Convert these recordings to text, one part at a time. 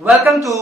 Welcome to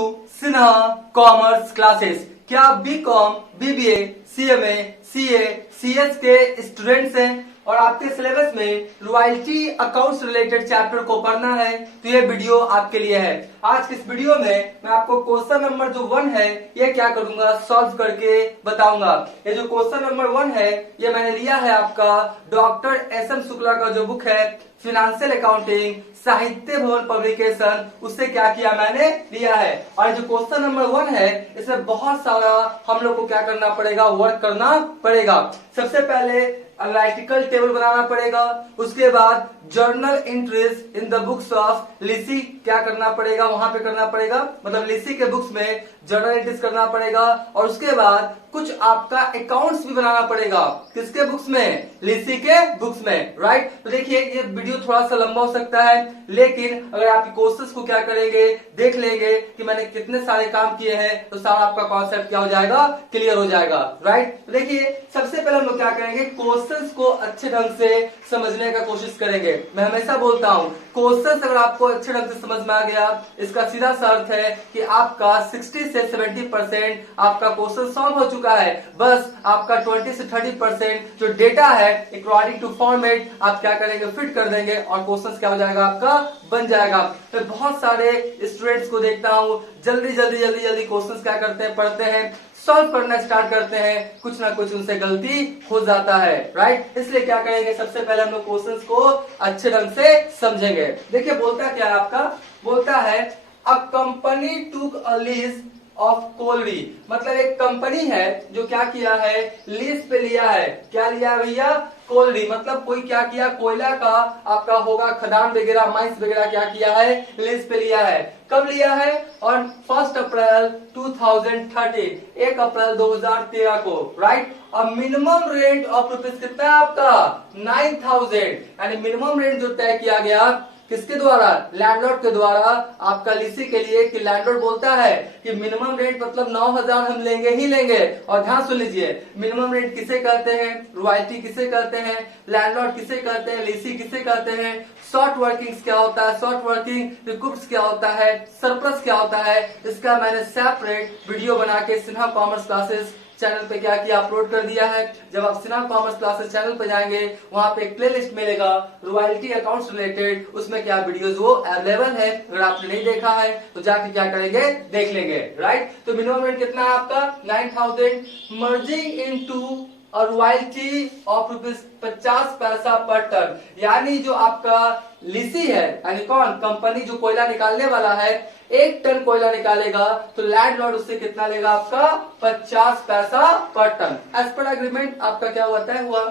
Sinha commerce classes. क्या आप BCom, BBA, CMA, CA, CS के स्टूडेंट्स हैं और आपके सिलेबस में रॉयल्टी अकाउंट्स रिलेटेड चैप्टर को पढ़ना है तो ये वीडियो आपके लिए है। आज के इस वीडियो में मैं आपको क्वेश्चन नंबर जो 1 है ये क्या करूंगा, सॉल्व करके बताऊंगा। ये जो क्वेश्चन नंबर 1 है ये मैंने लिया है आपका डॉक्टर एस.एम. शुक्ला का जो बुक है फिनेंशियल अकाउंटिंग साहित्य भवन पब्लिकेशन, उससे क्या किया मैंने लिया है। और जो क्वेश्चन नंबर 1 है इसमें बहुत सारा हम लोग को क्या करना पड़ेगा, वर्क करना पड़ेगा। सबसे पहले एनालिटिकल टेबल बनाना पड़ेगा, उसके बाद journal entries in the books of lessee क्या करना पड़ेगा, वहां पे करना पड़ेगा, मतलब लिसी के बुक्स में जर्नल एंट्रीज करना पड़ेगा। और उसके बाद कुछ आपका अकाउंट्स भी बनाना पड़ेगा, किसके बुक्स में, लिसी के बुक्स में, राइट। तो देखिए ये वीडियो थोड़ा सा लंबा हो सकता है, लेकिन अगर आप क्वेश्चंस को क्या करेंगे, देख लेंगे कि मैंने कितने सारे काम किए हैं तो सारा आपका कॉन्सेप्ट क्या हो जाएगा, क्लियर हो जाएगा, राइट। तो देखिए सबसे पहले हम लोग क्या करेंगे, क्वेश्चंस को अच्छे ढंग से समझने का कोशिश करेंगे। मैं हमेशा बोलता हूं क्वेश्चंस अगर आपको अच्छे ढंग से समझ में आ गया, इसका सीधा सा अर्थ है कि आपका 60 से 70% आपका क्वेश्चन सॉल्व हो चुका है। बस आपका 20 से 30% जो डेटा है अकॉर्डिंग टू फॉर्मेट आप क्या करेंगे, फिट कर देंगे और क्वेश्चन क्या हो जाएगा, आपका बन जाएगा। तो बहुत सारे स्टूडेंट्स को देखता हूं जल्दी क्वेश्चंस क्या करते हैं, पढ़ते हैं, सॉल्व करना स्टार्ट करते हैं, कुछ ना कुछ उनसे गलती हो जाता है, राइट। इसलिए क्या करेंगे, सबसे पहले हम लोग क्वेश्चंस को अच्छे ढंग से समझेंगे। देखिए बोलता क्या है आपका, बोलता है अ कंपनी टूक अ लीज ऑफ कोलरी, मतलब एक कंपनी है जो क्या किया है, लीज पे लिया है। क्या लिया है भैया, कोलरी, मतलब कोई क्या किया, कोयला का आपका होगा खदान वगैरह, माइंस वगैरह क्या किया है, लीज पे लिया है। कब लिया है, और 1 अप्रैल 2013, 1 अप्रैल 2013 को, राइट। और मिनिमम रेंट ऑफ रुपीज कितना है आपका, 9000, यानी मिनिमम रेंट जो तय किया गया किसके द्वारा, लैंडलॉर्ड के द्वारा आपका लीसी के लिए, कि लैंडलॉर्ड बोलता है कि मिनिमम रेंट मतलब 9000 हम लेंगे ही लेंगे। और ध्यान सुन लीजिए, मिनिमम रेंट किसे कहते हैं, रॉयल्टी किसे कहते हैं, लैंडलॉर्ड किसे कहते हैं, लीसी किसे कहते हैं, शॉर्ट वर्किंग्स क्या होता है, शॉर्ट वर्किंग रिकूप्स क्या होता है, सरप्लस क्या होता है, इसका मैंने सेपरेट वीडियो बना के सिन्हा कॉमर्स क्लासेस चैनल पे क्या किया, अपलोड कर दिया है। जब आप सिन्हा कॉमर्स क्लासेस चैनल पे जाएंगे वहां पे एक प्लेलिस्ट मिलेगा रॉयल्टी अकाउंट्स रिलेटेड, उसमें क्या वीडियोस वो अवेलेबल है। अगर आपने नहीं देखा है तो जाके क्या करेंगे, देख लेंगे, राइट। तो मिनिमम रेंट कितना है आपका 9000, मर्जिंग इनटू और रॉयल्टी ऑफ रुपीज 50 पैसा पर टन, यानी जो आपका लीसी है, यानी कौन, कंपनी जो कोयला निकालने वाला है, 1 टन कोयला निकालेगा तो लैंडलॉर्ड उससे कितना लेगा आपका, 50 पैसा पर टन। एज पर एग्रीमेंट आपका क्या हुआ, तय हुआ,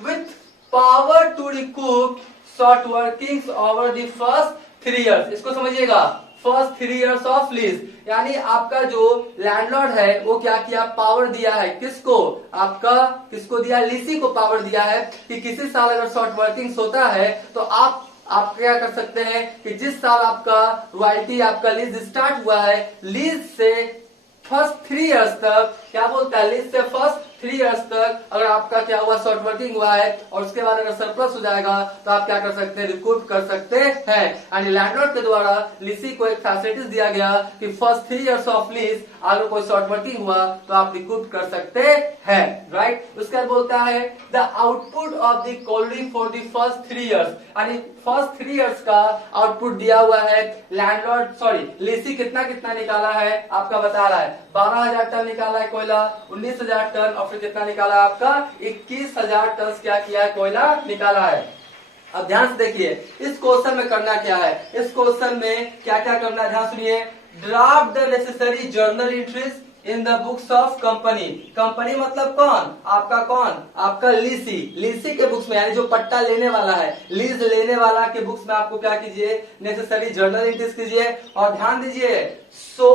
with power to recoup short workings over the first 3 years. इसको समझिएगा, फर्स्ट 3 इयर्स ऑफ लीज, यानी आपका जो लैंडलॉर्ड है वो क्या किया, पावर दिया है किसको, आपका किसको दिया, लीसी को पावर दिया है कि किसी साल अगर शॉर्ट वर्किंग्स होता है तो आप क्या कर सकते हैं कि जिस साल आपका रॉयल्टी आपका लीज स्टार्ट हुआ है, लीज से फर्स्ट 3 इयर्स तक, क्या बोलता है, लीज से फर्स्ट 3 इयर्स तक अगर आपका क्या हुआ, शॉर्ट वर्किंग हुआ है और उसके बाद अगर सरप्लस हो जाएगा तो आप क्या कर सकते हैं, रिकूप कर सकते हैं। यानी लैंडलॉर्ड के द्वारा लीसी को एक फैसिलिटीज दिया गया कि फर्स्ट 3 इयर्स ऑफ लीज अगर कोई शॉर्ट वर्किंग हुआ तो आप रिकूप कर सकते हैं, राइट। उसके बाद बोलता है the output of the cholerae for the first 3 years, यानी फर्स्ट 3 इयर्स का आउटपुट दिया हुआ है, लैंडलॉर्ड सॉरी लीसी कितना कितना निकाला है आपका बता रहा है, 12000 टन निकाला है कोयला, 19000 टन, और फिर कितना निकाला आपका 21000 टन क्या किया है, कोयला निकाला है। अब ध्यान से देखिए इस क्वेश्चन में करना क्या है, इस क्वेश्चन में क्या क्या करना है, ध्यान सुनिए। Draft the necessary journal entries in the books of company, company मतलब कौन, आपका कौन, आपका लीसी, लीसी के बुक्स में, यानी जो पट्टा लेने वाला है, लीज लेने वाला के बुक्स में आपको क्या कीजिए, नेसेसरी जर्नल एंट्रीज कीजिए। और ध्यान दीजिए, so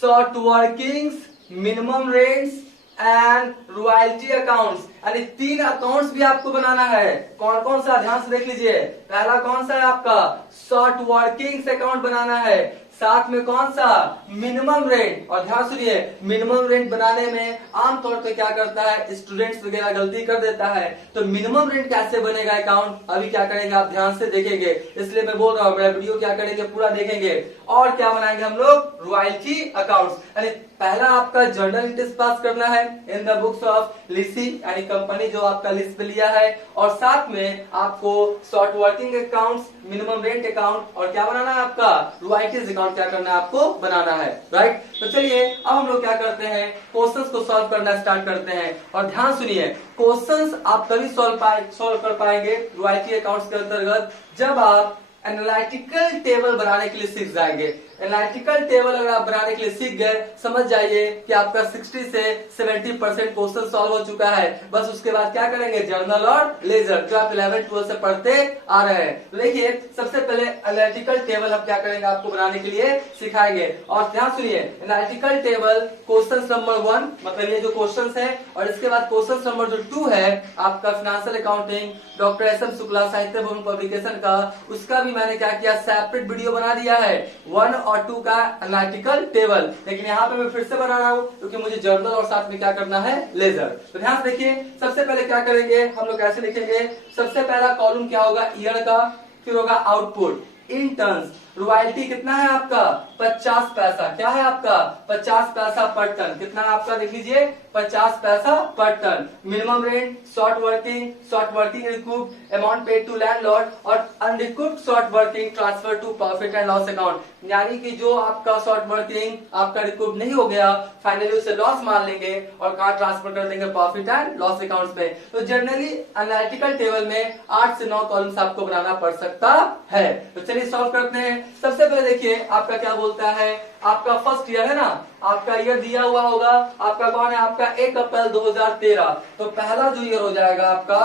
short workings, minimum rents and royalty accounts, यानी 3 अकाउंट्स भी आपको बनाना है। कौन कौन सा, ध्यान से देख लीजिए, पहला कौन सा है आपका शॉर्ट वर्किंग अकाउंट बनाना है, साथ में कौन सा मिनिमम रेंट। और ध्यान सुनिए, मिनिमम रेंट बनाने में आमतौर पे क्या करता है स्टूडेंट्स वगैरह गलती कर देता है। तो मिनिमम रेंट कैसे बनेगा अकाउंट अभी क्या करेंगे आप ध्यान से देखेंगे, इसलिए मैं बोल रहा हूँ मेरा वीडियो क्या करेंगे पूरा देखेंगे। और क्या बनाएंगे हम लोग रॉयल्टी अकाउंट्स, यानी पहला आपका जर्नल इंटरेस्ट पास करना है इन द बुक्स ऑफ लिसी, यानी कंपनी जो आपका लिस्ट पे लिया है। और साथ में आपको short working accounts, minimum rent account और क्या बनाना है आपका रॉयल्टीज अकाउंट क्या करना है आपको बनाना है, राइट। तो चलिए अब हम लोग क्या करते हैं क्वेश्चंस को सॉल्व करना स्टार्ट करते हैं। और ध्यान सुनिए, क्वेश्चंस आप तभी सॉल्व कर पाएंगे रॉयल्टी अकाउंट्स के अंतर्गत जब आप एनालिटिकल टेबल बनाने के लिए सीख जाएंगे। एनालिटिकल टेबल अगर आप बनाने के लिए सीख गए, समझ जाइए कि आपका 60 से 70% क्वेश्चन सॉल्व हो चुका है। बस उसके बाद क्या करेंगे जर्नल और लेजर जो आप 11-12 से पढ़ते आ रहे हैं। तो देखिए सबसे पहले एनालिटिकल टेबल हम क्या करेंगे आपको बनाने के लिए सिखाएंगे। और ध्यान सुनिए, एनालिटिकल टेबल क्वेश्चन नंबर 1 मतलब ये जो क्वेश्चन है, और इसके बाद क्वेश्चन नंबर जो 2 है आपका financial accounting doctor SM. Shukla साहित्य भवन पब्लिकेशन का, उसका भी मैंने क्या किया सेपरेट वीडियो बना दिया है 1 और 2 का एनालिटिकल टेबल। लेकिन यहाँ पे मैं फिर से बना रहा हूँ क्योंकि मुझे जर्नल और साथ में क्या करना है लेजर। तो ध्यान से देखिए, सबसे पहले क्या करेंगे हम लोग कैसे लिखेंगे, सबसे पहला कॉलम क्या होगा ईयर का, फिर होगा आउटपुट इन टर्न्स। रॉयल्टी कितना है आपका 50 पैसा, क्या है आपका 50 पैसा पर टन, कितना है आपका देख लीजिए 50 पैसा पर ton. Minimum rent, short working recoup amount paid to landlord और unrecouped short working transfer to profit and loss account, यानी कि जो आपका शॉर्ट वर्किंग आपका रिकूप नहीं हो गया फाइनली उसे लॉस मान लेंगे और कहाँ ट्रांसफर कर देंगे प्रॉफिट एंड लॉस अकाउंट में। तो जनरली एनालिटिकल टेबल में 8 से 9 कॉलम्स आपको बनाना पड़ सकता है। तो चलिए सॉल्व करते हैं। सबसे पहले देखिए आपका क्या बोलता है, आपका फर्स्ट ईयर है ना, आपका ईयर दिया हुआ होगा, आपका कौन है आपका 1 अप्रैल 2013। तो पहला जो ईयर हो जाएगा आपका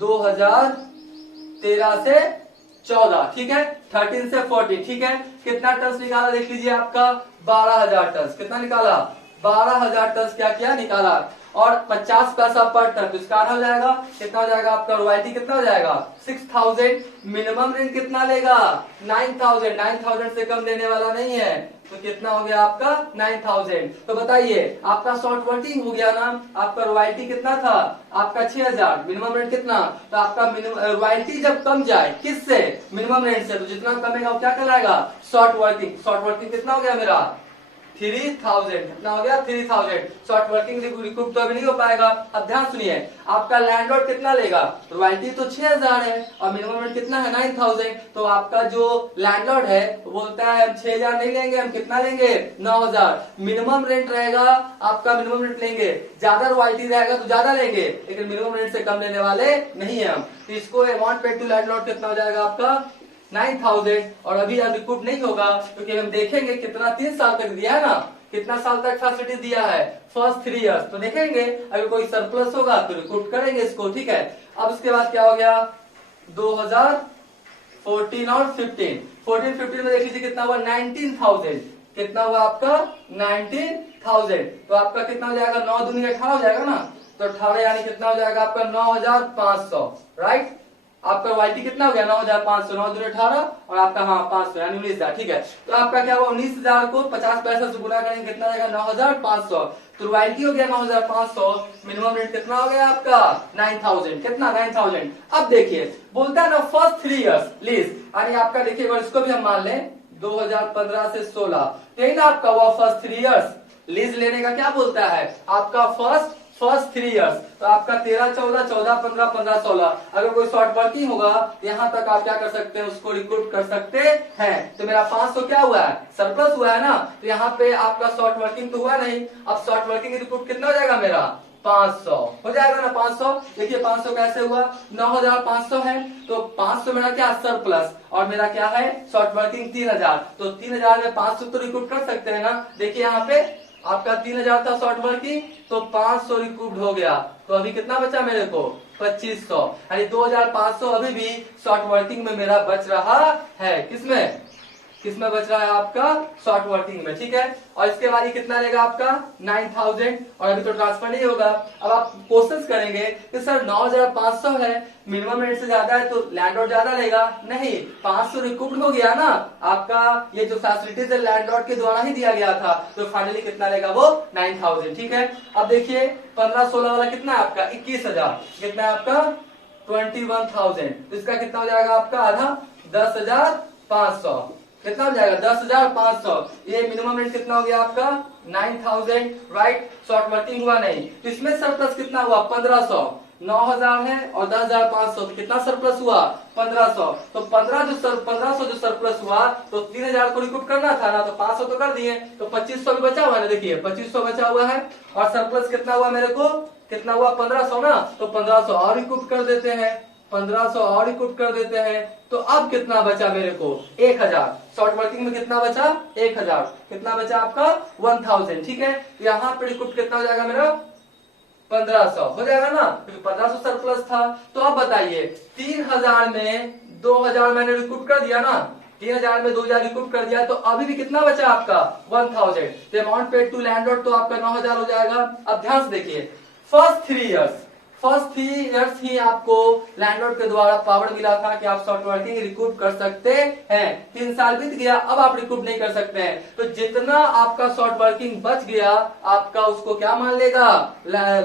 2013 से 14, ठीक है 13 से 14, ठीक है। कितना टन्स निकाला देख लीजिए आपका 12,000 टन्स, कितना निकाला 12,000 टन्स क्या किया निकाला। और 50 पैसा पर टन, तो इसका हो जाएगा कितना हो जाएगा आपका रॉयल्टी कितना हो जाएगा 6,000। मिनिमम रेंट कितना लेगा 9,000 से कम लेने वाला नहीं है, तो कितना हो गया आपका 9,000। तो बताइए आपका शॉर्ट वर्किंग हो गया ना, आपका रॉयल्टी कितना था आपका 6,000, मिनिमम रेंट कितना, तो आपका रॉयल्टी जब कम जाए किससे मिनिमम रेंट से, तो जितना कमेगा वो क्या कहलाएगा शॉर्ट वर्किंग कितना हो गया मेरा 3,000, कितना हो गया 3,000। शॉर्ट वर्किंग रिकूप तो अभी नहीं हो पाएगा। अब ध्यान सुनिए, आपका लैंडलॉर्ड कितना लेगा, रॉयल्टी तो 6,000 है और मिनिमम रेंट कितना है 9,000। तो आपका जो लैंडलॉर्ड है वो बोलता है हम 6,000 नहीं लेंगे, हम कितना लेंगे 9,000। मिनिमम रेंट रहेगा आपका, मिनिमम रेंट लेंगे, ज्यादा रॉयल्टी रहेगा तो ज्यादा लेंगे, लेकिन मिनिमम रेंट से कम लेने वाले नहीं है हम। तो इसको अमाउंट पेड टू लैंडलॉर्ड कितना हो जाएगा आपका 9,000। और अभी रिकूप नहीं होगा क्योंकि हम देखेंगे कितना 3 साल तक दिया है ना, कितना साल तक फैसिलिटी दिया है फर्स्ट 3 इयर्स। तो देखेंगे अगर कोई सरप्लस होगा तो रिकूप करेंगे इसको, ठीक है। अब उसके बाद क्या हो गया 2014 और 15 में देख लीजिए कितना हुआ 19,000, कितना हुआ आपका 19,000। तो आपका कितना हो जाएगा 9 दूनी 18 हो जाएगा ना, तो 18 यानी कितना हो जाएगा आपका 9,500, राइट। आपका रॉयल्टी कितना हो गया 9,500, 9 दूनी 18 और आपका 500 यानी 19,000, ठीक है। तो आपका क्या हुआ 19,000 को 50 पैसा से गुना करेंगे कितना जाएगा 9,500। तो रॉयल्टी हो गया 9,500, मिनिमम रेट कितना हो गया आपका 9,000, कितना 9,000। अब देखिए बोलता है ना फर्स्ट 3 इयर्स लीज, यानी आपका देखिए अगर इसको भी हम मान लें 2015 से 16, यही ना आपका हुआ फर्स्ट 3 इयर्स लीज लेने का क्या बोलता है आपका फर्स्ट 3 इयर्स। तो आपका 13, 14, 14, 15, 15, 16 अगर कोई शॉर्ट वर्किंग होगा यहाँ तक आप क्या कर सकते हैं उसको रिक्रूट कर सकते हैं। तो मेरा 500 क्या हुआ है सरप्लस हुआ है ना, तो यहाँ पे आपका शॉर्ट वर्किंग तो हुआ नहीं। अब शॉर्ट वर्किंग रिक्रूट कितना हो जाएगा मेरा 500 हो जाएगा ना 500। देखिए 500 कैसे हुआ 9,500 है, तो 500 मेरा क्या सरप्लस और मेरा क्या है शॉर्ट वर्किंग 3,000। तो 3,000 में 500 तो रिक्रूट कर सकते हैं ना। देखिए यहाँ पे आपका 3,000 था शॉर्ट वर्किंग, तो 500 रिकूप्ड हो गया, तो अभी कितना बचा मेरे को 2,500, यानी 2,500 अभी भी शॉर्ट वर्किंग में मेरा बच रहा है। किसमें किसमें बच रहा है आपका शॉर्ट वर्किंग में, ठीक है। और इसके बाद ये कितना रहेगा आपका 9000, और अभी तो ट्रांसफर नहीं होगा। अब आप क्वेश्चन करेंगे कि सर 9500 है, मिनिमम रेट से ज्यादा है तो लैंडलॉर्ड ज्यादा लेगा, नहीं 500 रिकूप्ड हो गया ना आपका, ये जो फैसिलिटीज है लैंडलॉर्ड के द्वारा ही दिया गया था, तो फाइनली कितना लेगा वो 9000, ठीक है। अब देखिए 15-16 वाला कितना है आपका 21000, कितना है आपका 21,000, तो इसका कितना हो जाएगा आपका आधा 10,500, कितना हो जाएगा 10,500। ये मिनिमम रेट कितना हो गया आपका 9000, राइट। शॉर्ट वर्किंग हुआ नहीं, तो इसमें सरप्लस कितना हुआ 1500, 9000 है और 10,500, तो कितना सरप्लस हुआ 1500, तो 1500 जो सरप्लस हुआ तो 3000 को रिकूप करना था ना, तो 500 तो कर दिए, तो 2500 भी बचा हुआ है ना, देखिए 2500 बचा हुआ है, और सरप्लस कितना हुआ मेरे को, कितना हुआ 1500 ना, तो 1500 और रिकूप कर देते हैं, 1500 और रिकूप कर देते हैं, तो अब कितना बचा मेरे को 1000, शॉर्ट वर्किंग में कितना बचा 1000, कितना बचा आपका 1000, ठीक है। यहाँ पे रिकूप कितना हो जाएगा मेरा 1500 हो जाएगा ना, क्योंकि 1500 सरप्लस था। तो अब बताइए 3000 में 2000 मैंने रिकूप कर दिया ना, 3000 में 2000 रिकूप कर दिया, तो अभी भी कितना बचा आपका 1000, तो अमाउंट पेड टू लैंडलॉर्ड तो आपका 9000 हो जाएगा। अब ध्यान से देखिए फर्स्ट 3 इयर्स ही आपको लैंडलॉर्ड के द्वारा पावर मिला था कि आप शॉर्ट वर्किंग रिकूप कर सकते हैं, 3 साल बीत गया, अब आप रिकूप नहीं कर सकते हैं, तो जितना आपका शॉर्ट वर्किंग बच गया आपका उसको क्या मान लेगा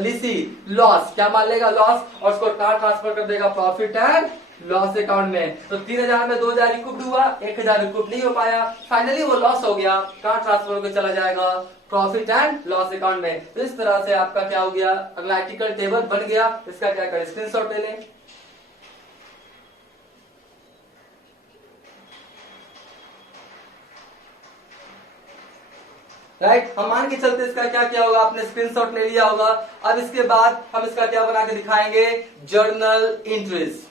लीसी लॉस, क्या मान लेगा लॉस, और उसको कहां ट्रांसफर कर देगा प्रॉफिट एंड लॉस अकाउंट में। तो 3000 में 2000 रिकूप हुआ, 1000 रिकूप नहीं हो पाया, फाइनली वो लॉस हो गया, कहां ट्रांसफर होकर चला जाएगा प्रॉफिट एंड लॉस अकाउंट में। तो इस तरह से आपका क्या हो गया एनालिटिकल टेबल बन गया। इसका क्या करें स्क्रीनशॉट ले लें। राइट, हम मान के चलते इसका क्या क्या होगा, आपने स्क्रीनशॉट ले लिया होगा। अब इसके बाद हम इसका क्या बना के दिखाएंगे जर्नल एंट्रीज।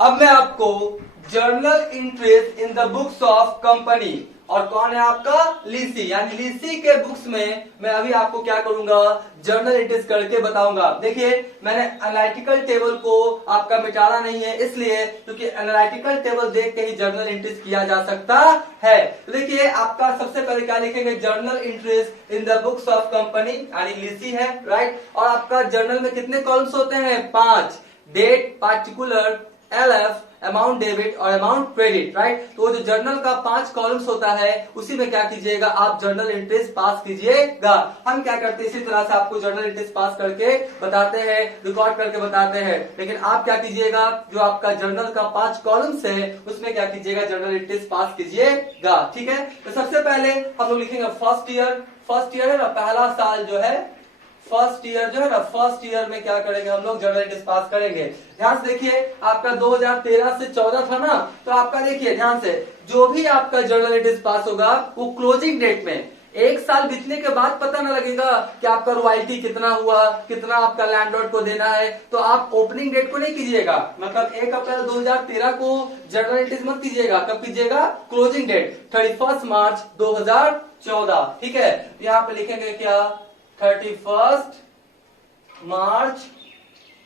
अब मैं आपको journal entries in the books of company, और कौन है आपका लीसी, यानी लीसी के बुक्स में मैं अभी आपको क्या करूंगा जर्नल एंट्रीज करके बताऊंगा। देखिए मैंने एनालिटिकल टेबल को आपका मिटाना नहीं है, इसलिए क्योंकि एनालिटिकल टेबल देख के ही जर्नल एंट्रीज किया जा सकता है। तो देखिए आपका सबसे पहले क्या लिखेंगे journal entries in the books of company, यानी लीसी है, राइट। और आपका जर्नल में कितने कॉलम्स होते हैं 5, date, particular, LF, amount debit और अमाउंट क्रेडिट, राइट। तो जो जर्नल का 5 कॉलम्स होता है उसी में क्या कीजिएगा आप जर्नल एंट्रीज पास कीजिएगा। हम क्या करते हैं इसी तरह से आपको जर्नल एंट्रीज पास करके बताते हैं, रिकॉर्ड करके बताते हैं, लेकिन आप क्या कीजिएगा जो आपका जर्नल का 5 कॉलम्स है उसमें क्या कीजिएगा जर्नल एंट्रीज पास कीजिएगा, ठीक है। तो सबसे पहले हम लोग लिखेंगे फर्स्ट ईयर है ना, पहला साल जो है फर्स्ट ईयर जो है ना, फर्स्ट ईयर में क्या करेंगे हम लोग जर्नल एंट्रीज पास करेंगे। ध्यान से देखिए आपका 2013 से 14 था ना, तो आपका देखिए ध्यान से जो भी आपका जर्नल एंट्रीज पास होगा वो क्लोजिंग डेट में, 1 साल बीतने के बाद पता ना लगेगा कि आपका रॉयल्टी कितना हुआ, कितना आपका लैंडलॉर्ड को देना है, तो आप ओपनिंग डेट को नहीं कीजिएगा, मतलब 1 अप्रैल 2013 को जर्नल एंट्रीज मत कीजिएगा, कब कीजिएगा क्लोजिंग डेट 31 मार्च 2014, ठीक है। यहाँ पे लिखेंगे क्या 31 मार्च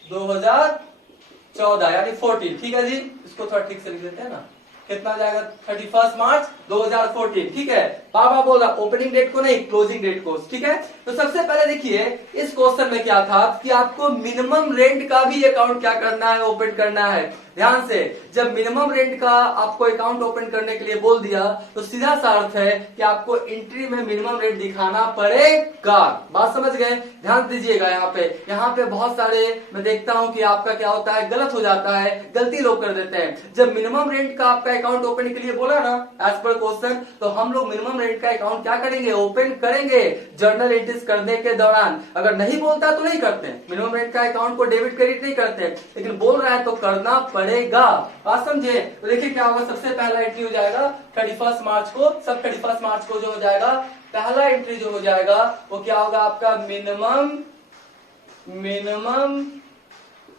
2014 यानी 14, ठीक है जी। इसको थोड़ा ठीक से लिख देते हैं ना, कितना आ जाएगा 31 मार्च 2014, ठीक है। बाबा बोल रहा ओपनिंग डेट को नहीं क्लोजिंग डेट को, ठीक है। तो सबसे पहले देखिए इस क्वेश्चन में क्या था कि आपको मिनिमम रेंट का भी अकाउंट क्या करना है ओपन करना है। ध्यान से जब मिनिमम रेंट का आपको अकाउंट ओपन करने के लिए बोल दिया तो सीधा सा अर्थ है कि आपको एंट्री में मिनिमम रेंट दिखाना पड़ेगा। बात समझ गए, ध्यान दीजिएगा। यहाँ पे बहुत सारे मैं देखता हूँ कि आपका क्या होता है गलत हो जाता है, गलती लोग कर देते हैं। जब मिनिमम रेंट का आपका अकाउंट ओपन के लिए बोला ना एज पर क्वेश्चन, तो हम लोग मिनिमम रेंट का अकाउंट क्या करेंगे ओपन करेंगे जर्नल एंट्रीज करने के दौरान। अगर नहीं बोलता तो नहीं करते, मिनिमम रेंट का अकाउंट को डेबिट क्रेडिट नहीं करते, लेकिन बोल रहा है तो करना पड़ेगा। बात समझे। तो देखिए क्या होगा, सबसे पहला एंट्री हो जाएगा 31 मार्च को, सब 31 मार्च को जो हो जाएगा पहला एंट्री जो हो जाएगा वो क्या होगा आपका मिनिमम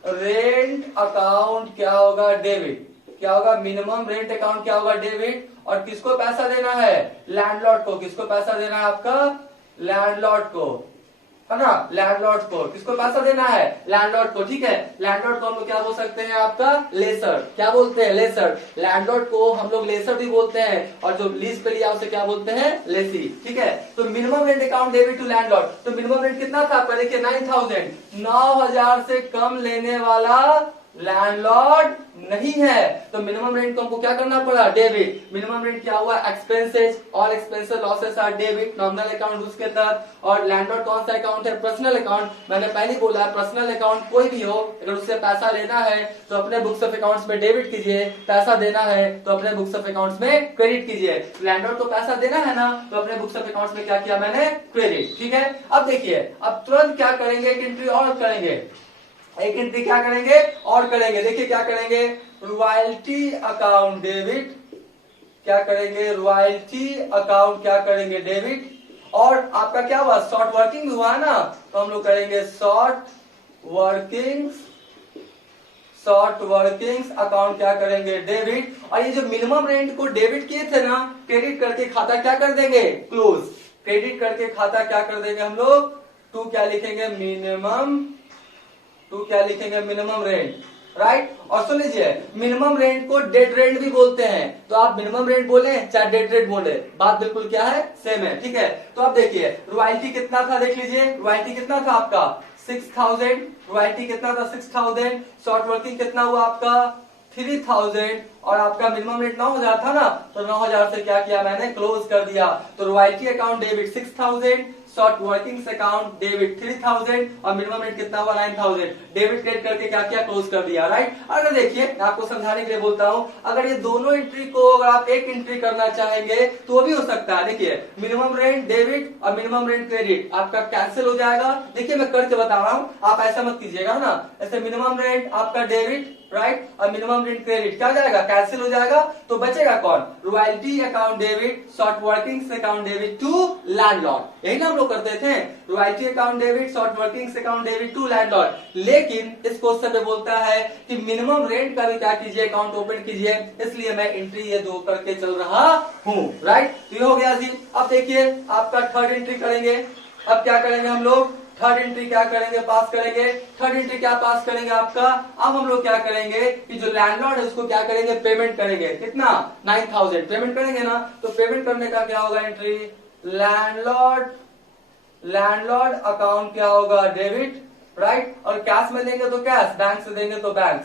रेंट अकाउंट क्या होगा डेबिट, क्या होगा मिनिमम रेंट अकाउंट क्या होगा डेबिट। और किसको पैसा देना है लैंडलॉर्ड को, किसको पैसा देना है आपका लैंडलॉर्ड को, है ना, लैंडलॉर्ड को, किसको पैसा देना है, लैंडलॉर्ड को, ठीक है। लैंडलॉर्ड को हम लोग क्या बोल सकते हैं, आपका लेसर, क्या बोलते हैं, लेसर। लैंडलॉर्ड को हम लोग लेसर भी बोलते हैं, और जो लीज पे लिया उसे क्या बोलते हैं, लेसी, ठीक है। तो minimum rent account debit to landlord, तो मिनिमम रेंट कितना था आपका, देखिए 9000, 9000 से कम लेने वाला लैंडलॉर्ड नहीं है, तो मिनिमम रेंट को हमको क्या करना पड़ा, डेबिट। मिनिमम रेंट क्या हुआ, expenses, all expenses losses are debit, nominal account उसके तहत। और लैंडलॉर्ड कौन सा अकाउंट है, पर्सनल अकाउंट। मैंने पहले ही बोला पर्सनल अकाउंट कोई भी हो, अगर उससे पैसा लेना है तो अपने बुक्स ऑफ अकाउंट्स में डेबिट कीजिए, पैसा देना है तो अपने बुक्स ऑफ अकाउंट्स में क्रेडिट कीजिए। लैंडलॉर्ड को पैसा देना है ना, तो अपने बुक्स ऑफ अकाउंट्स में क्या किया मैंने, क्रेडिट, ठीक है। अब देखिए, अब तुरंत क्या करेंगे, एक एंट्री और करेंगे, एक एंट्री क्या करेंगे और करेंगे, देखिए क्या करेंगे, रॉयल्टी अकाउंट डेबिट, क्या करेंगे, रॉयल्टी अकाउंट क्या करेंगे, डेबिट। और आपका क्या हुआ, शॉर्ट वर्किंग हुआ है ना, तो हम लोग करेंगे शॉर्ट वर्किंग्स अकाउंट क्या करेंगे, डेबिट। और ये जो मिनिमम रेंट को डेबिट किए थे ना, क्रेडिट करके खाता क्या कर देंगे, क्लोज। क्रेडिट करके खाता क्या कर देंगे हम लोग, टू क्या लिखेंगे, मिनिमम रेंट, राइट। और सुन लीजिए, मिनिमम रेंट को डेड रेंट भी बोलते हैं, तो आप मिनिमम रेंट बोले चाहे डेड रेंट बोले, बात बिल्कुल क्या है, सेम है, ठीक है। तो अब देखिए रॉयल्टी कितना था, देख लीजिए रॉयल्टी कितना था आपका 6000, रॉयल्टी कितना था 6000, शॉर्ट वर्किंग कितना हुआ आपका 3000, और आपका मिनिमम रेट 9000 था ना, तो 9000 से क्या किया मैंने, क्लोज कर दिया। तो royalty account debit 6000, short workings account debit 3000, और मिनिमम रेट कितना हुआ 9000, डेबिट क्रेडिट करके क्या किया, क्लोज कर दिया, राइट। अगर देखिए मैं आपको समझाने के लिए बोलता हूं, अगर ये दोनों एंट्री को अगर आप एक एंट्री करना चाहेंगे तो वो भी हो सकता है। देखिए मिनिमम रेंट डेबिट और मिनिमम रेंट क्रेडिट आपका कैंसिल हो जाएगा। देखिए मैं करके बता रहा हूं, आप ऐसा मत कीजिएगा ना, ऐसे मिनिमम रेंट आपका डेबिट, राइट, और मिनिमम रेंट क्रेडिट क्या हो जाएगा, कैंसिल हो जाएगा। तो बचेगा कौन, royalty account debit, short workings account debit to landlord, यही ना हम लोग करते थे, royalty account debit, short workings account debit to landlord. लेकिन इस क्वेश्चन में बोलता है कि मिनिमम रेंट का भी क्या कीजिए, अकाउंट ओपन कीजिए, इसलिए मैं एंट्री ये दो करके चल रहा हूं, राइट। तो ये हो गया जी। अब देखिए आपका थर्ड एंट्री करेंगे, अब क्या करेंगे हम लोग, थर्ड एंट्री क्या करेंगे, पास करेंगे। थर्ड एंट्री क्या पास करेंगे आपका, अब हम लोग क्या करेंगे कि जो लैंडलॉर्ड है उसको क्या करेंगे, पेमेंट करेंगे, कितना 9000 पेमेंट करेंगे ना। तो पेमेंट करने का क्या होगा, एंट्री लैंडलॉर्ड अकाउंट क्या होगा, डेबिट, राइट। और कैश में देंगे तो कैश, बैंक से देंगे तो बैंक।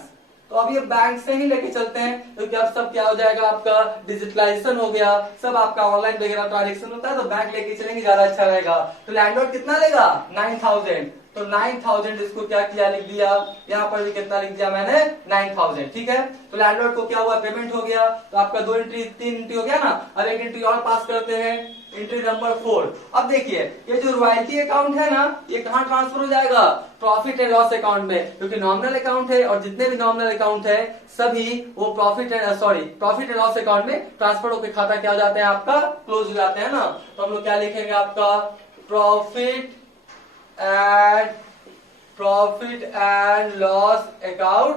तो अब ये बैंक से ही लेके चलते हैं, क्योंकि अब सब क्या हो जाएगा, आपका डिजिटलाइजेशन हो गया, सब आपका ऑनलाइन वगैरह ट्रांजेक्शन होता है, तो बैंक लेके चलेंगे ज्यादा अच्छा रहेगा। तो लैंडलॉर्ड कितना लेगा 9000, तो 9000 इसको क्या किया, लिख दिया, यहाँ पर भी कितना लिख दिया मैंने 9000, ठीक है। तो लैंडलॉर्ड को क्या हुआ, पेमेंट हो गया। तो आपका दो एंट्री, तीन एंट्री हो गया ना। अब एक एंट्री और पास करते हैं, एंट्री नंबर 4। अब देखिए ये जो रॉयल्टी अकाउंट है ना, ये कहाँ ट्रांसफर हो जाएगा, प्रॉफिट एंड लॉस अकाउंट में, क्योंकि नॉमिनल अकाउंट है और जितने भी नॉमिनल अकाउंट है सभी वो प्रॉफिट एंड लॉस अकाउंट में ट्रांसफर होकर खाता क्या हो जाते हैं, आपका क्लोज हो जाते हैं ना। तो हम लोग क्या लिखेंगे, आपका profit and loss account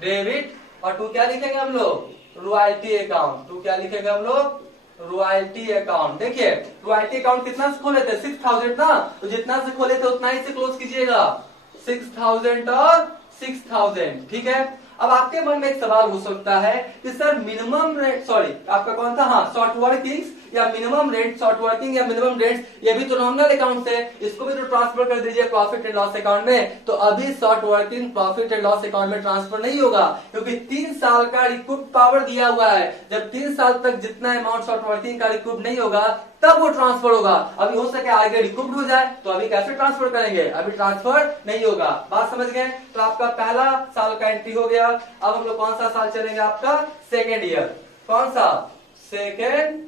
debit, और टू क्या लिखेंगे हम लोग, रॉयल्टी अकाउंट, टू क्या लिखेंगे हम लोग, रॉयल्टी अकाउंट। देखिए रॉयल्टी अकाउंट कितना से खोले थे, 6000 ना, तो जितना से खोले थे उतना ही से क्लोज कीजिएगा, 6000 और 6000, ठीक है। अब आपके मन में एक सवाल हो सकता है कि सर मिनिमम रेट, सॉरी आपका कौन था, हाँ शॉर्ट वर्किंग्स या मिनिमम रेट, शॉर्ट वर्किंग या मिनिमम रेट, ये भी तो नॉमिनल अकाउंट है, इसको भी तो ट्रांसफर कर दीजिए प्रॉफिट एंड लॉस अकाउंट में। तो अभी short working profit and loss account में ट्रांसफर नहीं होगा, क्योंकि 3 साल का रिकूप पावर दिया हुआ है। जब 3 साल तक जितना अमाउंट शॉर्ट वर्किंग का रिकूप नहीं होगा तब वो ट्रांसफर होगा। अभी हो सके आगे रिकूप्ड हो जाए, तो अभी कैसे ट्रांसफर करेंगे, अभी ट्रांसफर नहीं होगा। बात समझ गए। तो आपका पहला साल का एंट्री हो गया। अब हम लोग कौन सा साल चलेंगे, आपका सेकेंड ईयर, कौन सा, सेकेंड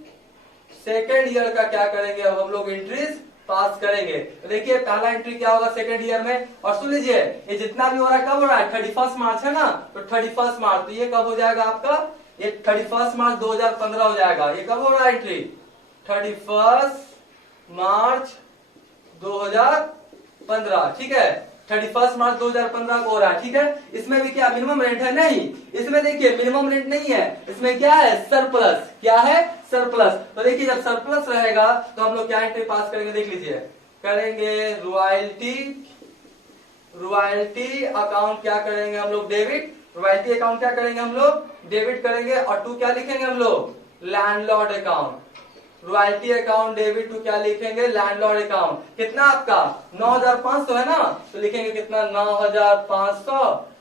ईयर का क्या करेंगे, अब हम लोग एंट्रीज पास करेंगे। तो देखिए पहला एंट्री क्या होगा सेकेंड ईयर में, और सुन लीजिए ये जितना भी हो रहा है कब हो रहा है, 31 मार्च है ना, तो 31 मार्च, तो ये कब हो जाएगा आपका, ये 31 मार्च 2015 हो जाएगा। ये कब हो रहा है एंट्री, 31 मार्च 2015, ठीक है, 31 मार्च 2015 को हो रहा है, ठीक है। इसमें भी क्या मिनिमम रेंट है, नहीं, इसमें देखिए मिनिमम रेंट नहीं है, इसमें क्या है, सरप्लस, क्या है, सरप्लस। तो देखिए जब सरप्लस रहेगा तो हम लोग क्या एंट्री पास करेंगे, देख लीजिए करेंगे रॉयल्टी, रॉयल्टी अकाउंट क्या करेंगे हम लोग डेबिट, रॉयल्टी अकाउंट क्या करेंगे हम लोग डेबिट करेंगे। और टू क्या लिखेंगे हम लोग landlord account, royalty account debit to क्या लिखेंगे लैंडलॉर्ड अकाउंट। कितना आपका 9500 है ना, तो लिखेंगे कितना 9500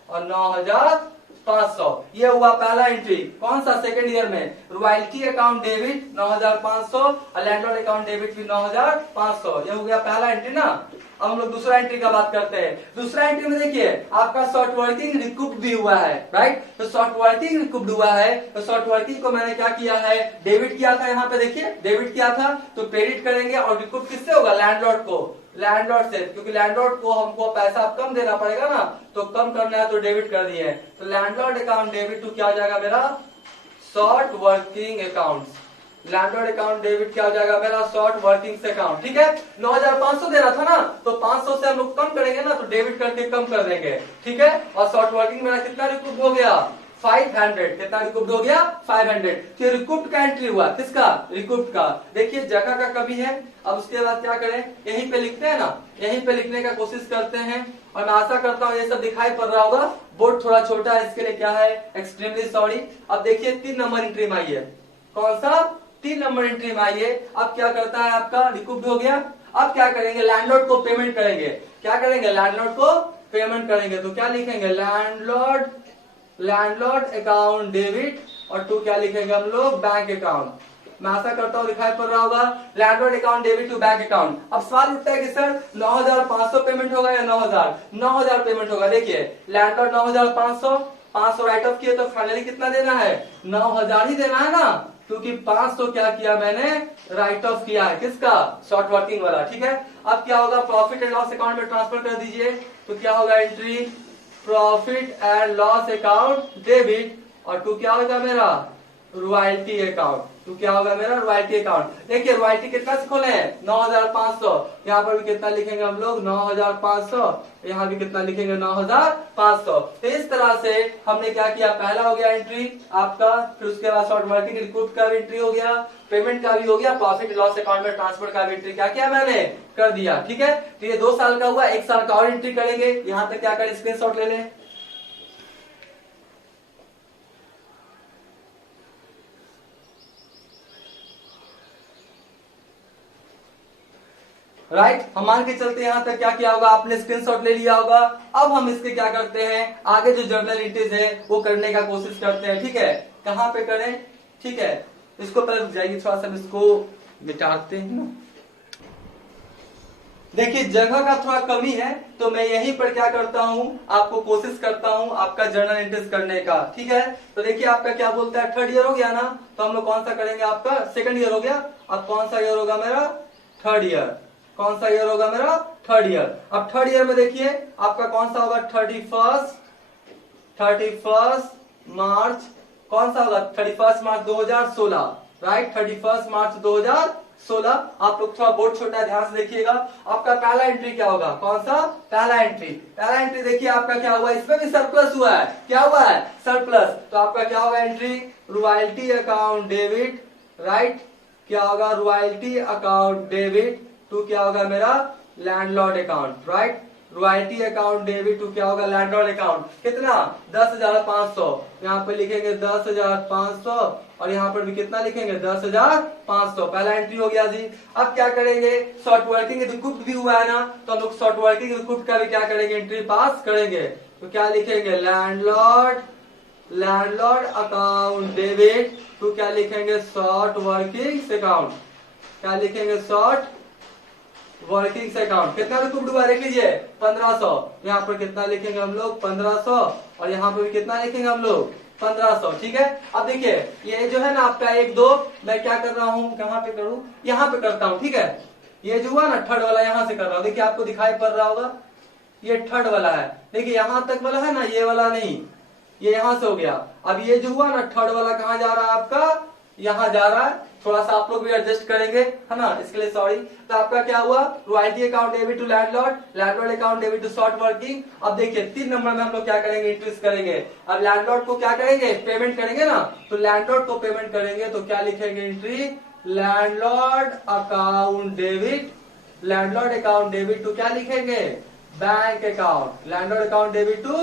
और 9500। ये हुआ पहला एंट्री, कौन सा सेकंड ईयर में, रॉयल्टी अकाउंट डेबिट 9500 और लैंडलॉर्ड अकाउंट डेबिट भी 9500। ये हो गया पहला एंट्री ना। अब हम लोग दूसरा एंट्री का बात करते हैं। दूसरा एंट्री में देखिए आपका शॉर्ट वर्किंग रिकूप भी हुआ है, राइट। तो शॉर्ट वर्किंग रिकूप हुआ है, तो शॉर्ट वर्किंग को मैंने क्या किया है डेबिट किया था, यहाँ पे देखिए डेबिट किया था, तो क्रेडिट करेंगे। और रिकूप किससे होगा लैंडलॉर्ड को, लैंडलॉर्ड से, क्योंकि लैंडलॉर्ड को हमको पैसा अब कम देना पड़ेगा ना, तो कम करना है तो डेबिट कर दिए। तो लैंडलॉर्ड अकाउंट डेबिट टू क्या हो जाएगा मेरा short working account, landlord account debit क्या हो जाएगा मेरा शॉर्ट वर्किंग अकाउंट। ठीक है, 9500 देना था ना, तो 500 से हम लोग कम करेंगे ना, तो डेबिट करके कम कर देंगे। ठीक है, और शॉर्ट वर्किंग मेरा कितना रिकूप हो गया 500, कितना रिकूप्ड हो गया 500। तो रिकूप्ड का एंट्री हुआ, किसका रिकूप्ड का। देखिए जगह का कमी है, अब उसके बाद क्या करें यहीं पे लिखते हैं ना, यहीं पे लिखने का कोशिश करते हैं। और मैं आशा करता हूँ ये सब दिखाई पड़ रहा होगा, बोर्ड थोड़ा छोटा है इसके लिए क्या है एक्सट्रीमली सॉरी। अब देखिए 3 नंबर एंट्री में आइए, कौन सा 3 नंबर एंट्री में आइए। अब क्या करता है आपका रिकूप्ड हो गया। अब क्या करेंगे लैंडलॉर्ड को पेमेंट करेंगे, क्या करेंगे लैंडलॉर्ड को पेमेंट करेंगे। तो क्या लिखेंगे लैंडलॉर्ड, लैंडलॉर्ड अकाउंट डेबिट और टू क्या लिखेंगे हम लोग बैंक अकाउंट। मैं आशा करता हूँ दिखाई पड़ रहा होगा landlord account debit to bank account. अब सवाल उठता है कि सर 9500 पेमेंट होगा या 9000 पेमेंट होगा। देखिए लैंडलॉर्ड 9500, 500 राइट ऑफ किए तो फाइनली कितना देना है 9000 ही देना है ना, क्योंकि 500 क्या किया मैंने राइट ऑफ किया है, किसका शॉर्ट वर्किंग वाला। ठीक है, अब क्या होगा प्रॉफिट एंड लॉस अकाउंट में ट्रांसफर कर दीजिए। तो क्या होगा entry profit and loss account debit और टू क्या होगा मेरा रॉयल्टी अकाउंट, तो क्या होगा मेरा रॉयल्टी अकाउंट। देखिए रॉयल्टी कितना से खोले हैं 9500, यहाँ पर भी कितना लिखेंगे हम लोग 9500, यहाँ भी कितना लिखेंगे 9500। तो इस तरह से हमने क्या किया, पहला हो गया एंट्री आपका, फिर उसके बाद शॉर्ट वर्किंग रिकूप का भी एंट्री हो गया, पेमेंट का भी हो गया, प्रॉफिट लॉस अकाउंट में ट्रांसफर का भी एंट्री क्या किया मैंने कर दिया। ठीक है, तो ये 2 साल का हुआ, 1 साल का और एंट्री करेंगे। यहाँ तक क्या करें स्क्रीनशॉट ले लें। राइट हम मान के चलते यहाँ तक क्या किया होगा आपने स्क्रीनशॉट ले लिया होगा। अब हम इसके क्या करते हैं आगे जो जर्नल एंट्रीज है वो करने का कोशिश करते हैं। ठीक है, कहाँ पे करें, ठीक है इसको पहले रुक जाइए, थोड़ा सा इसको मिटाते हैं ना। देखिए जगह का थोड़ा कमी है, तो मैं यहीं पर क्या करता हूँ आपको कोशिश करता हूँ आपका जर्नल एंट्रीज करने का। ठीक है, तो देखिए आपका क्या बोलता है 3rd ईयर हो गया ना, तो हम लोग कौन सा करेंगे आपका 2nd ईयर हो गया। अब कौन सा ईयर होगा मेरा 3rd ईयर, कौन सा ईयर होगा मेरा 3rd ईयर। अब 3rd ईयर में देखिए आपका कौन सा होगा 31 मार्च, कौन सा होगा 31 मार्च 2016, राइट 31 मार्च 2016। आप लोग थोड़ा बोर्ड छोटा है ध्यान से देखिएगा। आपका पहला एंट्री क्या होगा, कौन सा पहला एंट्री देखिए आपका क्या हुआ, इसमें भी सरप्लस हुआ है, क्या हुआ है सरप्लस। तो आपका क्या होगा entry royalty account debit, right क्या होगा रॉयल्टी अकाउंट डेबिट टू क्या होगा मेरा landlord account, right royalty account debit to क्या होगा लैंडलॉर्ड अकाउंट। कितना 10,500, यहाँ पे लिखेंगे 10,500 और यहाँ पर भी कितना लिखेंगे 10,500। पहला एंट्री हो गया जी। अब क्या करेंगे शॉर्ट वर्किंग रिकूप्ड भी हुआ है ना, तो हम लोग शॉर्ट वर्किंग रिकूप्ड का भी क्या करेंगे एंट्री पास करेंगे। तो क्या लिखेंगे लैंडलॉर्ड अकाउंट डेबिट टू क्या लिखेंगे शॉर्ट वर्किंग अकाउंट, क्या लिखेंगे शॉर्ट वर्किंग अकाउंट। कितना रिकूप्ड हुआ देख लीजिए 1500, यहाँ पर कितना लिखेंगे हम लोग 1500 और यहाँ पर भी कितना लिखेंगे हम लोग 1500। ठीक है, अब देखिए ये जो है ना आपका 1 2 मैं क्या कर रहा हूँ कहाँ पे करूँ, यहाँ पे करता हूँ। ठीक है, ये जो हुआ ना 3rd वाला यहाँ से कर रहा हूँ, देखिए आपको दिखाई पड़ रहा होगा ये 3rd वाला है। देखिए यहाँ तक वाला है ना, ये वाला नहीं, ये यहाँ से हो गया। अब ये जो हुआ ना 3rd वाला कहाँ जा रहा है आपका, यहाँ जा रहा है। थोड़ा सा आप लोग भी एडजस्ट करेंगे है ना, इसके लिए सॉरी। तो आपका क्या हुआ royalty account debit to landlord account debit to short working. अब देखिए 3 नंबर में हम लोग क्या करेंगे एंट्रीज करेंगे। अब लैंडलॉर्ड को क्या करेंगे पेमेंट करेंगे ना, तो लैंडलॉर्ड को पेमेंट करेंगे तो क्या लिखेंगे entry landlord account debit landlord account debit to क्या लिखेंगे, bank account. Landlord account debit to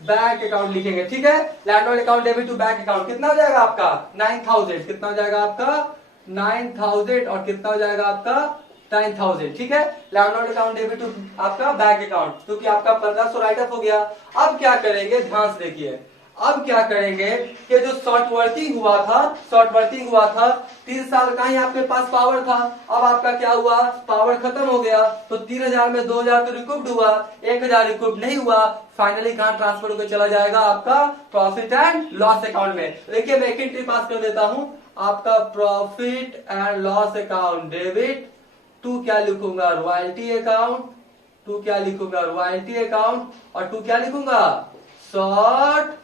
bank account लिखेंगे, ठीक है। Landlord account debit to bank account कितना हो जाएगा आपका 9000, कितना हो जाएगा आपका 9000 और कितना हो जाएगा आपका 9000, ठीक है। लैंडलॉर्ड अकाउंट डेबिट टू आपका बैंक अकाउंट, क्योंकि आपका 1500 राइट ऑफ हो गया। अब क्या करेंगे, ध्यान से देखिए, अब क्या करेंगे कि जो शॉर्ट वर्किंग हुआ था 3 साल का ही आपके पास पावर था, अब आपका क्या हुआ, पावर खत्म हो गया, तो 3000 में 2000 तो रिकूप्ड हुआ, 1000 रिकूप्ड नहीं हुआ, फाइनली कहां ट्रांसफर होकर चला जाएगा आपका प्रॉफिट एंड लॉस अकाउंट में। देखिए मैं एक एंट्री पास कर देता हूं, आपका profit and loss account debit to क्या लिखूंगा, रॉयल्टी अकाउंट, टू क्या लिखूंगा, रॉयल्टी अकाउंट, और टू क्या लिखूंगा, शॉर्ट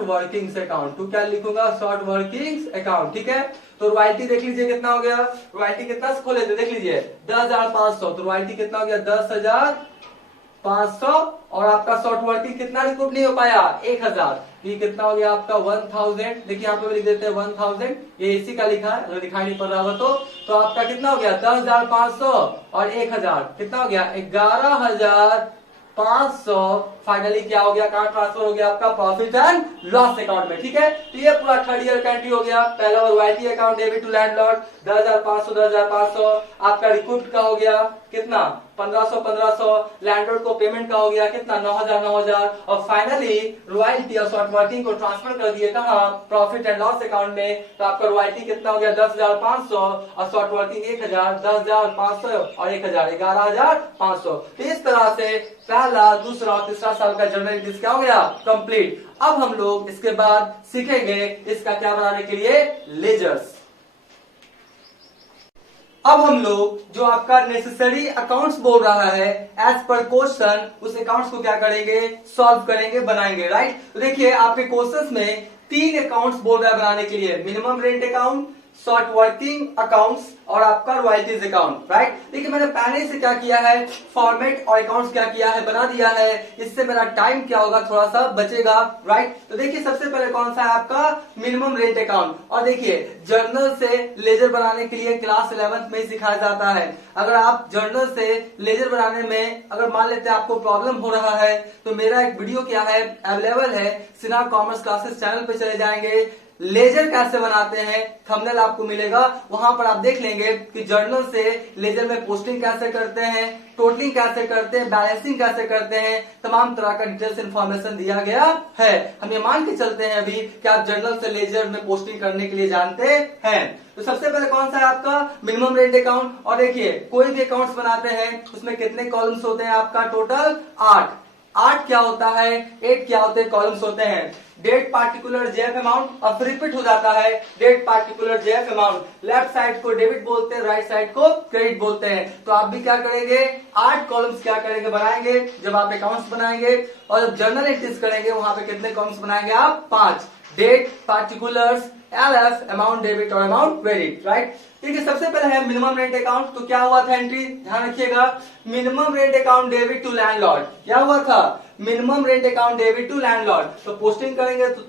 वर्किंग्स अकाउंट, टू क्या लिखूंगा, शॉर्ट वर्किंग्स अकाउंट, ठीक है। तो रॉयल्टी देख लीजिए कितना हो गया, रॉयल्टी कितना से खोले थे, देख लीजिए 10,500, तो रॉयल्टी कितना हो गया 10,500, और आपका शॉर्ट वर्किंग कितना रिकूप नहीं हो पाया 1000, ये कितना हो गया आपका 1000। देखिए यहाँ पे भी लिख देते हैं 1000, ये इसी का लिखा है, अगर दिखाई नहीं पड़ रहा हो तो आपका कितना हो गया 10,500 और 1000 कितना हो गया 11,500। फाइनली क्या हो गया, कहां ट्रांसफर हो गया आपका प्रॉफिट एंड लॉस अकाउंट में, ठीक है। तो ये पूरा थर्ड ईयर का एंट्री हो गया। पहला royalty account debit to landlord 10,500 आपका रिकूप्ड का हो गया कितना 1500, लैंडलॉर्ड को पेमेंट का हो गया कितना 9,000, और फाइनली रॉयल्टी और शॉर्ट वर्किंग को ट्रांसफर कर दिए कहां, प्रॉफिट एंड लॉस अकाउंट में। तो आपका रॉयल्टी कितना हो गया 10,500 और शॉर्ट वर्किंग 1000, 10,500 और 1000, 11,500। तो इस तरह से पहला, दूसरा और तीसरा साल का जर्नल एंट्रीज क्या हो गया कंप्लीट। अब हम लोग इसके बाद सीखेंगे इसका क्या बनाने के लिए, लेजर्स। अब हम लोग जो आपका नेसेसरी अकाउंट्स बोल रहा है एज पर क्वेश्चन, उस अकाउंट्स को क्या करेंगे, सॉल्व करेंगे, बनाएंगे, राइट। तो देखिए आपके क्वेश्चंस में 3 अकाउंट्स बोल रहा है बनाने के लिए, minimum rent account, short working accounts और आपका रॉयल्टीज अकाउंट, राइट। देखिए मैंने पहले से क्या किया है, फॉर्मेट और अकाउंट्स क्या किया है, बना दिया है, इससे मेरा टाइम क्या होगा, थोड़ा सा बचेगा, राइट। तो देखिए सबसे पहले कौन सा है आपका मिनिमम रेंट अकाउंट, और देखिए जर्नल से लेजर बनाने के लिए क्लास 11th में ही सिखाया जाता है। अगर आप जर्नल से लेजर बनाने में अगर मान लेते हैं आपको प्रॉब्लम हो रहा है, तो मेरा एक वीडियो क्या है अवेलेबल है, सिन्हा कॉमर्स क्लासेस चैनल पे चले जाएंगे, लेजर कैसे बनाते हैं थंबनेल आपको मिलेगा, वहां पर आप देख लेंगे कि जर्नल से लेजर में पोस्टिंग कैसे करते हैं, टोटलिंग कैसे करते हैं, बैलेंसिंग कैसे करते हैं, तमाम तरह का डिटेल्स इन्फॉर्मेशन दिया गया है। हम ये मान के चलते हैं अभी कि आप जर्नल से लेजर में पोस्टिंग करने के लिए जानते हैं। तो सबसे पहले कौन सा है आपका मिनिमम रेंट अकाउंट, और देखिए कोई भी अकाउंट्स बनाते हैं उसमें कितने कॉलम्स होते हैं आपका, टोटल 8 क्या होता है, 8 क्या होते हैं कॉलम्स होते हैं। डेट पार्टिकुलर जेएफ अमाउंट, अब रिपीट हो जाता है, date particular JF amount, left side को डेबिट बोलते हैं, राइट साइड को क्रेडिट बोलते हैं। तो आप भी क्या करेंगे 8 कॉलम्स क्या करेंगे बनाएंगे जब आप अकाउंट्स बनाएंगे, और जब जर्नल एंट्रीज करेंगे वहां पे कितने कॉलम्स बनाएंगे आप 5, date particulars, LF, amount debit और अमाउंट क्रेडिट, राइट। ठीक है, सबसे पहले है मिनिमम रेंट अकाउंट। तो क्या हुआ था एंट्री, ध्यान रखिएगा, minimum rent account debit to landlord, क्या हुआ था minimum rent account debit to landlord. तो पोस्टिंग करेंगे तो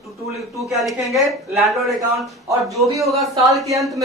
टू क्या लिखेंगे, लैंडलॉर्ड अकाउंट, और जो भी होगा साल के अंत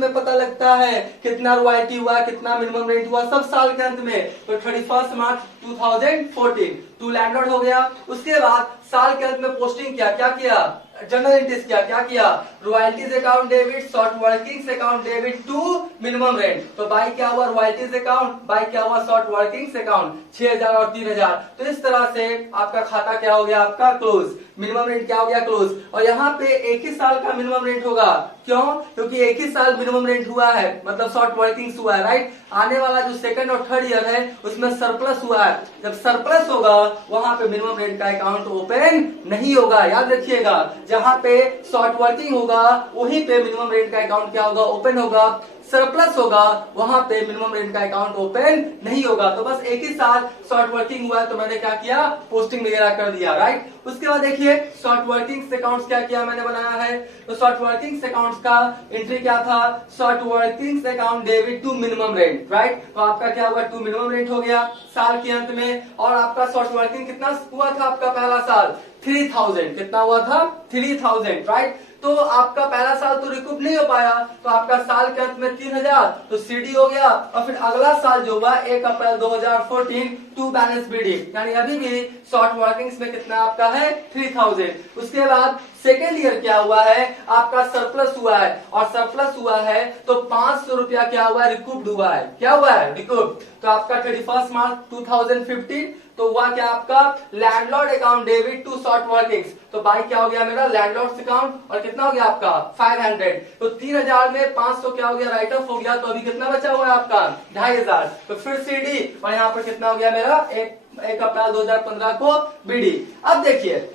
में पता लगता है कितना रॉयल्टी हुआ, कितना मिनिमम रेंट हुआ, सब साल के अंत में। तो 31 मार्च 2014 टू लैंडलॉर्ड हो गया। उसके बाद साल के अंत में पोस्टिंग क्या किया, जर्नल एंट्रीज क्या किया, royalties account debit, short workings account debit to minimum rent. तो बाई क्या हुआ रॉयल्टीज अकाउंट, बाई क्या हुआ शॉर्ट वर्किंग्स अकाउंट, 6,000 और 3,000। तो इस तरह से आपका खाता क्या हो गया आपका क्लोज, मिनिमम रेंट क्या हो गया क्लोज। और यहाँ पे एक ही साल का मिनिमम रेंट होगा, क्यों, क्योंकि एक ही साल मिनिमम रेंट हुआ है, मतलब शॉर्ट वर्किंग्स हुआ है, राइट। आने वाला जो सेकंड और थर्ड ईयर है उसमें सरप्लस हुआ है, जब सरप्लस होगा वहां पे मिनिमम रेंट का अकाउंट ओपन नहीं होगा, याद रखिएगा। जहां पे शॉर्ट वर्किंग होगा वहीं पे मिनिमम रेंट का अकाउंट क्या होगा, ओपन होगा। सरप्लस होगा वहां पे मिनिमम रेंट का अकाउंट ओपन नहीं होगा। तो बस एक ही साल शॉर्ट वर्किंग हुआ है तो मैंने क्या किया, पोस्टिंग वगैरह कर दिया, राइट। उसके बाद देखिए शॉर्ट वर्किंग अकाउंट्स क्या किया मैंने बनाया है। तो शॉर्ट वर्किंग अकाउंट्स का एंट्री क्या था, short working account debit to minimum rent, right. तो आपका क्या हुआ, टू मिनिमम रेंट हो गया साल के अंत में। और आपका शॉर्ट वर्किंग कितना हुआ था आपका पहला साल, 3,000, कितना हुआ था 3,000, राइट। तो आपका पहला साल तो रिकूप नहीं हो पाया, तो आपका साल के अंत में 3000 तो सीडी हो गया, और फिर अगला साल जो हुआ 1 अप्रैल 2014 टू बैलेंस बीडी, यानी अभी भी शॉर्ट वर्किंग्स में कितना आपका है 3000। उसके बाद सेकेंड ईयर क्या हुआ है, आपका सरप्लस हुआ है, और सरप्लस हुआ है तो 500 रुपया क्या हुआ है, रिकूप्ड हुआ है। क्या हुआ है, रिकूप्ड। तो आपका 31 मार्च 2015 तो हुआ क्या आपका landlord account debit to short workings, तो बाई क्या हो गया मेरा लैंडलॉर्ड अकाउंट, और कितना हो गया आपका 500। तो 3000 में 500 क्या हो गया राइट ऑफ हो गया, तो अभी कितना बचा हुआ है आपका 2500। तो फिर सीडी, और यहाँ पर कितना हो गया मेरा 1 अप्रैल 2015 को बीडी। अब देखिए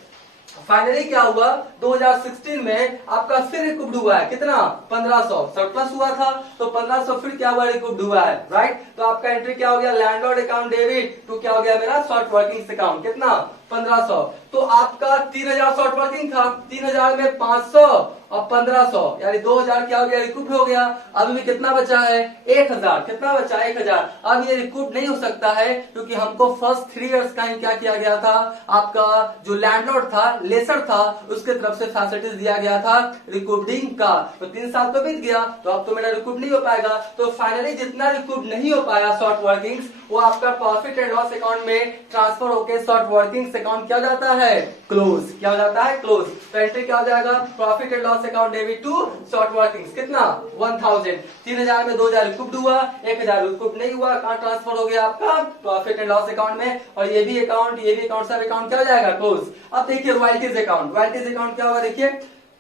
फाइनली क्या हुआ 2016 में आपका फिर रिकूप्ड हुआ है, कितना 1500, सरप्लस हुआ था तो 1500 फिर क्या हुआ रिकूप्ड हुआ है, राइट। तो आपका एंट्री क्या हो गया लैंडलॉर्ड अकाउंट डेबिट टू क्या हो गया मेरा शॉर्ट वर्किंग अकाउंट, कितना 1500। तो आपका 3000 शॉर्ट वर्किंग था, 3000 में 500 और 1500 यानी 2000 क्या हो गया रिकूप हो गया। अभी भी कितना बचा है 1000, कितना बचा 1000। अब ये रिकूप नहीं हो सकता है क्योंकि हमको फर्स्ट 3 इयर्स का क्या किया गया था, आपका जो लैंडलॉर्ड था लेसर था उसके तरफ से फैसिलिटीज दिया गया था रिकूपिंग का। तो 3 साल तो बीत गया, तो अब तो मेरा रिकूप नहीं हो पाएगा। तो फाइनली जितना रिकूप नहीं हो पाया शॉर्ट वर्किंग्स वो आपका प्रॉफिट एंड लॉस अकाउंट में ट्रांसफर होकर शॉर्ट वर्किंग्स अकाउंट क्या हो जाता है क्लोज, क्या हो जाता है क्लोज। तो एंट्री क्या हो जाएगा profit and loss account debit to short workings, कितना 1000। 3000 में 2000 रिकूप्ड हुआ, 1000 रिकूप नहीं हुआ, कहां ट्रांसफर हो गया आपका प्रॉफिट एंड लॉस अकाउंट में, और ये भी अकाउंट सब अकाउंट क्या हो जाएगा क्लोज। अब देखिए रॉयल्टीज अकाउंट क्या होगा, देखिए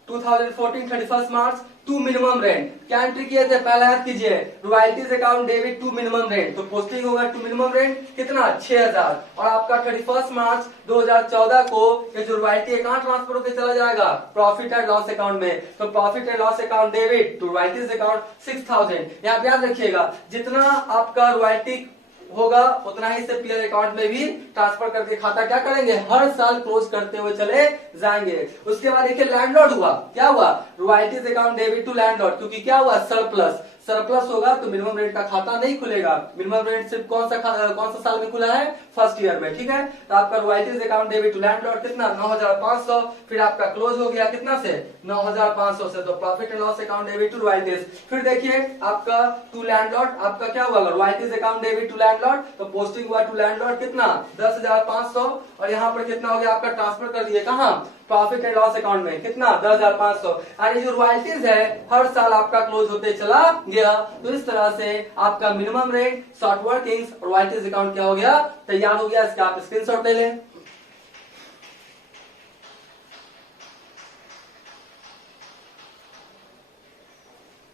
2014 31 मार्च टू मिनिमम रेंट, क्या एंट्री किए थे पहला याद कीजिए royalties account debit to minimum rent, तो पोस्टिंग होगा टू मिनिमम रेंट कितना 6000, और आपका 31 मार्च 2014 को ये जो रॉयल्टी अकाउंट ट्रांसफर होकर चला जाएगा प्रॉफिट एंड लॉस अकाउंट में, तो profit and loss account debit to royalties account 6000। यहाँ पे याद रखिएगा जितना आपका रॉयल्टी होगा उतना ही से पीएल अकाउंट में भी ट्रांसफर करके खाता क्या करेंगे हर साल क्लोज करते हुए चले जाएंगे। उसके बाद देखिए लैंडलॉर्ड हुआ, क्या हुआ royalties account debit to landlord, क्योंकि क्या हुआ सरप्लस होगा तो मिनिमम रेंट का खाता नहीं खुलेगा। मिनिमम रेंट सिर्फ कौन सा साल में खुला है फर्स्ट ईयर में, ठीक है। तो आपका royalties account debit to landlord कितना 9500, फिर आपका क्लोज हो गया कितना से 9500 से, तो profit and loss account debit to royalties. फिर देखिए आपका टू लैंडलॉर्ड आपका क्या हुआ royalties account debit to landlord, तो पोस्टिंग हुआ टू लैंडलॉर्ड कितना 10500, और यहाँ पर कितना हो गया आपका ट्रांसफर कर दिए कहाँ प्रॉफिट एंड लॉस अकाउंट में कितना 10500। यानी जो रॉयल्टीज है हर साल आपका क्लोज होते चला गया। तो इस तरह से आपका minimum rate short workings royalties account क्या हो गया तैयार हो गया। इसका आप स्क्रीनशॉट ले लें।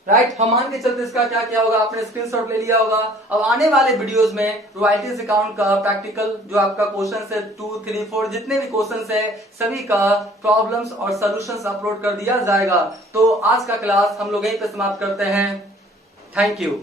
राइट हम मान के चलते इसका क्या क्या होगा आपने स्क्रीनशॉट ले लिया होगा। अब आने वाले वीडियोस में रॉयल्टीज अकाउंट का प्रैक्टिकल जो आपका क्वेश्चन है 2, 3, 4 जितने भी क्वेश्चन है सभी का प्रॉब्लम्स और सॉल्यूशंस अपलोड कर दिया जाएगा। तो आज का क्लास हम लोग यहीं पे समाप्त करते हैं। Thank you.